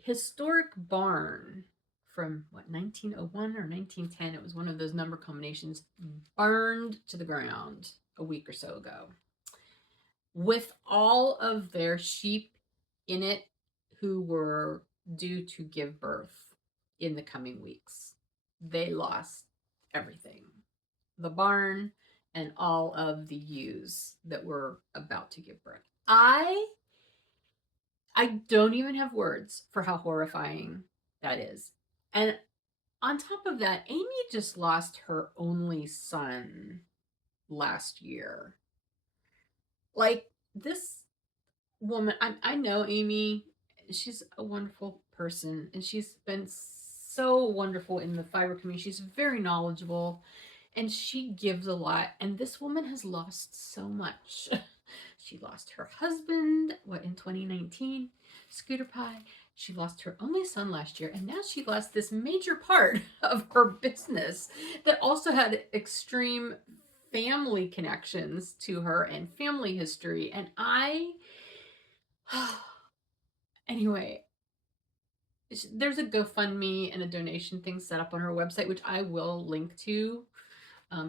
historic barn from 1901 or 1910, it was one of those number combinations, burned to the ground a week or so ago, with all of their sheep in it who were due to give birth in the coming weeks. They lost everything. The barn and all of the ewes that were about to give birth. I don't even have words for how horrifying that is. And on top of that, Amy just lost her only son last year. Like, this woman, I know Amy, she's a wonderful person, and she's been so wonderful in the fiber community. She's very knowledgeable, and she gives a lot. And this woman has lost so much. She lost her husband, in 2019, Scooter Pie. She lost her only son last year, and now she lost this major part of her business that also had extreme family connections to her and family history. And anyway, there's a GoFundMe and a donation thing set up on her website, which I will link to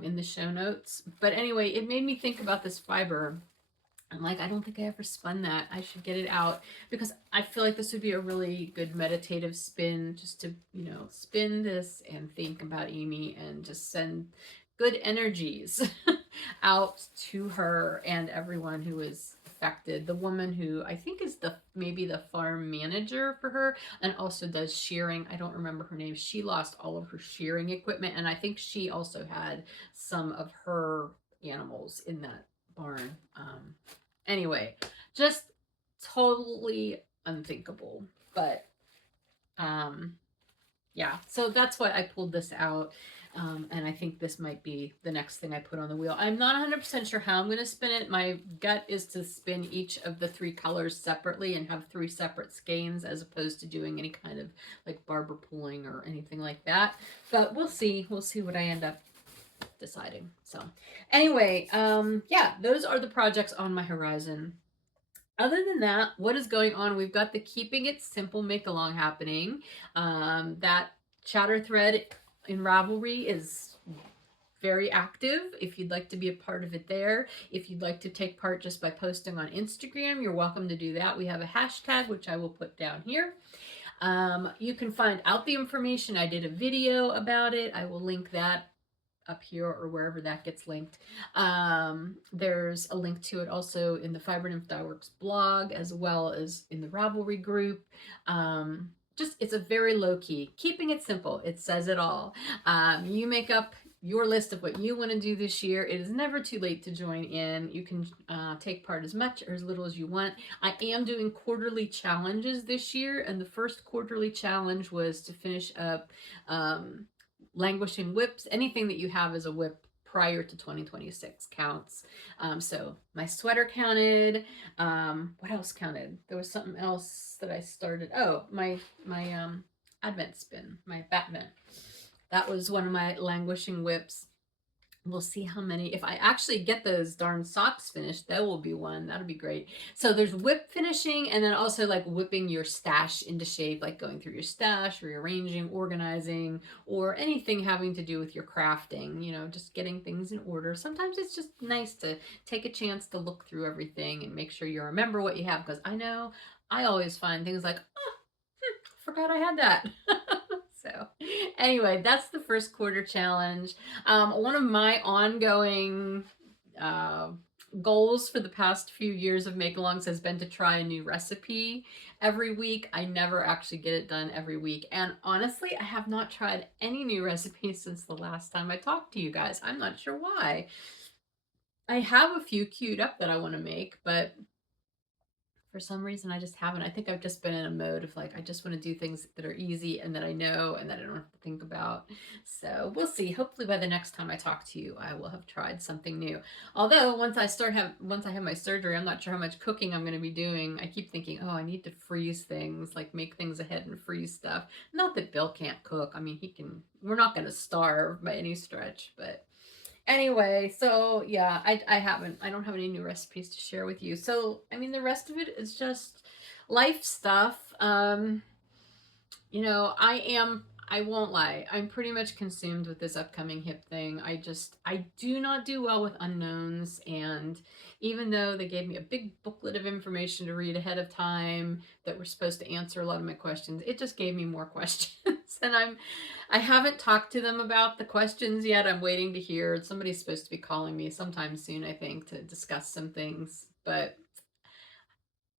in the show notes. But anyway, it made me think about this fiber. I'm like, I don't think I ever spun that. I should get it out, because I feel like this would be a really good meditative spin, just to, spin this and think about Amy and just send good energies out to her and everyone who is affected. The woman who I think is maybe the farm manager for her and also does shearing. I don't remember her name. She lost all of her shearing equipment, and I think she also had some of her animals in that barn. Anyway, just totally unthinkable. But yeah, so that's why I pulled this out. And I think this might be the next thing I put on the wheel. I'm not 100% sure how I'm going to spin it. My gut is to spin each of the 3 colors separately and have 3 separate skeins, as opposed to doing any kind of like barber pulling or anything like that. But we'll see. We'll see what I end up deciding. So anyway, yeah, those are the projects on my horizon. Other than that, what is going on? We've got the Keeping It Simple Make-Along happening. That chatter thread in Ravelry is very active. If you'd like to be a part of it there, if you'd like to take part just by posting on Instagram, you're welcome to do that. We have a hashtag, which I will put down here. You can find out the information. I did a video about it. I will link that up here or wherever that gets linked. There's a link to it also in the Fiber Nymph Dye Works blog, as well as in the Ravelry group. It's a very low key, keeping it simple. It says it all. You make up your list of what you want to do this year. It is never too late to join in. You can take part as much or as little as you want. I am doing quarterly challenges this year, and the first quarterly challenge was to finish up Languishing Whips. Anything that you have as a whip prior to 2026 counts. So my sweater counted. What else counted? There was something else that I started. Oh, my Advent spin, my Batman. That was one of my Languishing Whips. We'll see how many. If I actually get those darn socks finished, that will be one. That'll be great. So there's whip finishing, and then also like whipping your stash into shape, like going through your stash, rearranging, organizing, or anything having to do with your crafting, you know, just getting things in order. Sometimes it's just nice to take a chance to look through everything and make sure you remember what you have, because I know I always find things like, oh, forgot I had that. So anyway, that's the first quarter challenge. One of my ongoing goals for the past few years of make-alongs has been to try a new recipe every week. I never actually get it done every week. And honestly, I have not tried any new recipes since the last time I talked to you guys. I'm not sure why. I have a few queued up that I want to make, but for some reason I just haven't. I think I've just been in a mode of like, I just want to do things that are easy and that I know and that I don't have to think about. So we'll see. Hopefully by the next time I talk to you, I will have tried something new. Although once I have my surgery, I'm not sure how much cooking I'm going to be doing. I keep thinking, oh, I need to freeze things, like make things ahead and freeze stuff. Not that Bill can't cook. I mean, he can. We're not going to starve by any stretch, but anyway, so yeah, I don't have any new recipes to share with you. So, I mean, the rest of it is just life stuff. You know, I won't lie, I'm pretty much consumed with this upcoming hip thing. I do not do well with unknowns, and even though they gave me a big booklet of information to read ahead of time that were supposed to answer a lot of my questions, it just gave me more questions. And I haven't talked to them about the questions yet. I'm waiting to hear. Somebody's supposed to be calling me sometime soon, I think, to discuss some things, but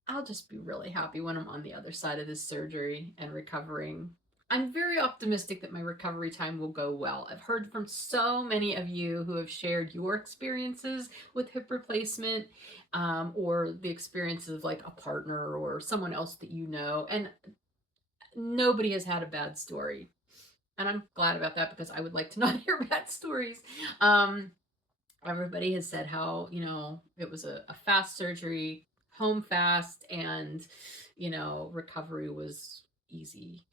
I'll just be really happy when I'm on the other side of this surgery and recovering. I'm very optimistic that my recovery time will go well. I've heard from so many of you who have shared your experiences with hip replacement, or the experiences of like a partner or someone else that you know, and nobody has had a bad story. And I'm glad about that, because I would like to not hear bad stories. Everybody has said how, you know, it was a fast surgery, home fast, and, you know, recovery was easy.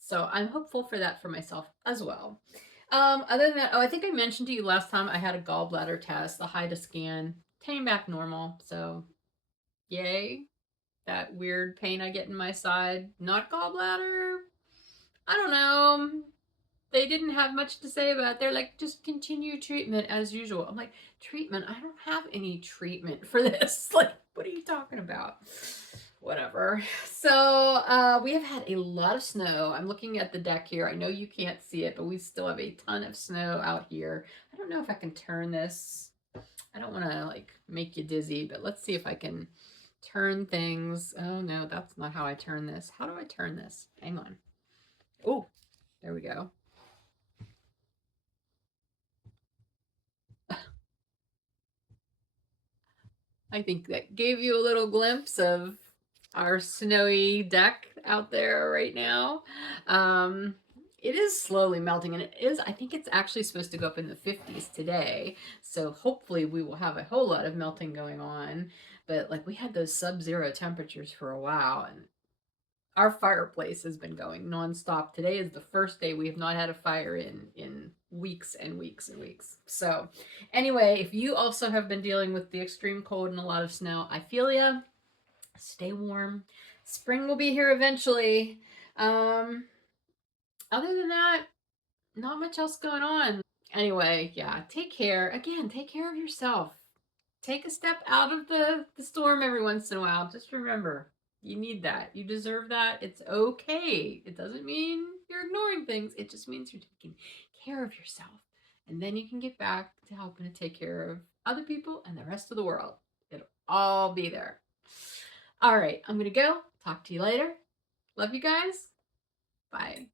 So I'm hopeful for that for myself as well. Other than that, oh, I think I mentioned to you last time I had a gallbladder test, the HIDA scan, came back normal. So yay. That weird pain I get in my side, not gallbladder. I don't know. They didn't have much to say about it. They're like, just continue treatment as usual. I'm like, treatment? I don't have any treatment for this. Like, what are you talking about? Whatever. So we have had a lot of snow. I'm looking at the deck here. I know you can't see it, but we still have a ton of snow out here. I don't know if I can turn this. I don't want to like make you dizzy, but let's see if I can turn things. Oh no, that's not how I turn this. How do I turn this? Hang on. Oh, there we go. I think that gave you a little glimpse of our snowy deck out there right now. It is slowly melting, and I think it's actually supposed to go up in the 50s today. So hopefully we will have a whole lot of melting going on. But like, we had those sub-zero temperatures for a while, and our fireplace has been going nonstop. Today is the first day we have not had a fire in weeks and weeks and weeks. So anyway, if you also have been dealing with the extreme cold and a lot of snow, I feel ya. Stay warm. Spring will be here eventually. Other than that, not much else going on. Anyway, yeah, take care. Again, take care of yourself. Take a step out of the storm every once in a while. Just remember, you need that. You deserve that. It's okay. It doesn't mean you're ignoring things. It just means you're taking care of yourself. And then you can get back to helping to take care of other people and the rest of the world. It'll all be there. All right, I'm going to go. Talk to you later. Love you guys. Bye.